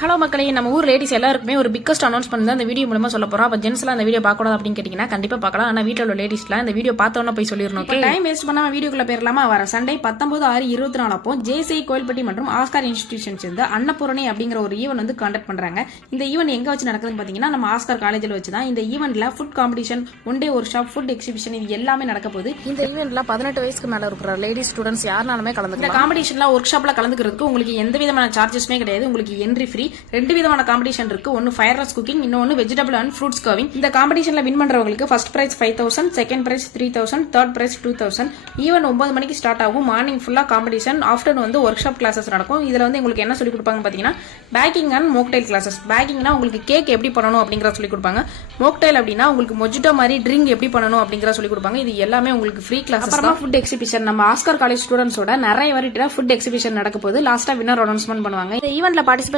Hello மக்களே, நம்ம ஊர் லேடிஸ் எல்லாருக்குமே ஒரு பிக்கஸ்ட் அனௌன்ஸ்மெண்ட் தான் இந்த வீடியோ மூலமா சொல்ல போறோம். அப்ப ஜென்ஸ்லாம் இந்த வீடியோ பார்க்கக்கூடாது அப்படின்னு கேட்டீங்கன்னா கண்டிப்பா பார்க்கலாம். ஆனா வீட்டில் உள்ள லேடிஸ்லாம் இந்த வீடியோ பார்த்தோன்னா போய் சொல்லிடணும். டைம் வேஸ்ட் பண்ணாம வீடியோக்குள்ள போயிடலாமா? வர சண்டே 19/6/24 அப்போ ஜேசி கோயில்பட்டி மற்றும் ஆஸ்கார் இன்ஸ்டிடியூஷன் சேர்ந்து அன்னபூரணி அப்படிங்கிற ஒரு ஈவென்ட் வந்து கண்டக்ட் பண்றாங்க. இந்த ஈவென்ட் எங்க வச்சு நடக்குதுன்னு பாத்தீங்கன்னா நம்ம ஆஸ்கார் காலேஜில் வச்சு தான். இந்த ஈவெண்ட்ல ஃபுட் காம்படிஷன், ஒன் டே ஒரு ஷாப், ஃபுட் எக்ஸிபிஷன் இது எல்லாமே நடக்க போகுது. இந்த ஈவெண்ட்ல 18 வயசுக்கு மேல இருக்கிற லேடிஸ் ஸ்டூடெண்ட்ஸ் யாருனாலுமே கலந்துக்கலாம். இந்த காம்படிஷன்ல ஒர்க் ஷாப்ல கலந்துக்கிறதுக்கு உங்களுக்கு எந்த விதமான சார்ஜஸ்மே கிடையாது. உங்களுக்கு என்ட்ரி ஃப்ரீ. 2 விதமான காம்படிஷன் இருக்கு. ஒன்னு ஃபயர்லெஸ் குக்கிங், இன்னொன்னு வெஜிடபிள் அண்ட் ஃப்ரூட்ஸ் கர்விங். இந்த காம்படிஷன்ல வின் பண்றவங்களுக்கு first prize 5000, second prize 3000, third prize 2000. Even 9 மணிக்கு ஸ்டார்ட் ஆகும். மார்னிங் ஃபுல்லா காம்படிஷன், ஆஃப்டர்நூன் வந்து ஒர்க் ஷாப் கிளாஸஸ் நடக்கும். இதுல வந்து உங்களுக்கு என்ன சொல்லி கொடுப்பாங்க பாத்தீங்கன்னா பேக்கிங் அண்ட் மோக்டைல் கிளாஸஸ். பேக்கிங்னா உங்களுக்கு கேக் எப்படி பண்ணணும் அப்படிங்கறத சொல்லி கொடுப்பாங்க. மோக்டைல் அப்படின்னா உங்களுக்கு மொஜிட்டோ மாதிரி ட்ரிங்க் எப்படி பண்ணணும் அப்படிங்கறத சொல்லி கொடுப்பாங்க. இது எல்லாமே உங்களுக்கு ஃப்ரீ கிளாஸ். அப்புறமா ஃபுட் எக்ஸிபிஷன், நம்ம ஆஸ்கார் காலேஜ் ஸ்டூடெண்ட்ஸோட நிறைய வெரைட்டியா ஃபுட் எக்ஸிபிஷன் நடக்க போகுது. லாஸ்டா வின்னர் அனௌன்ஸ்மெண்ட் பண்ணுவாங்க. இந்த ஈவென்ட்ல பார்ட்டிசிபேட்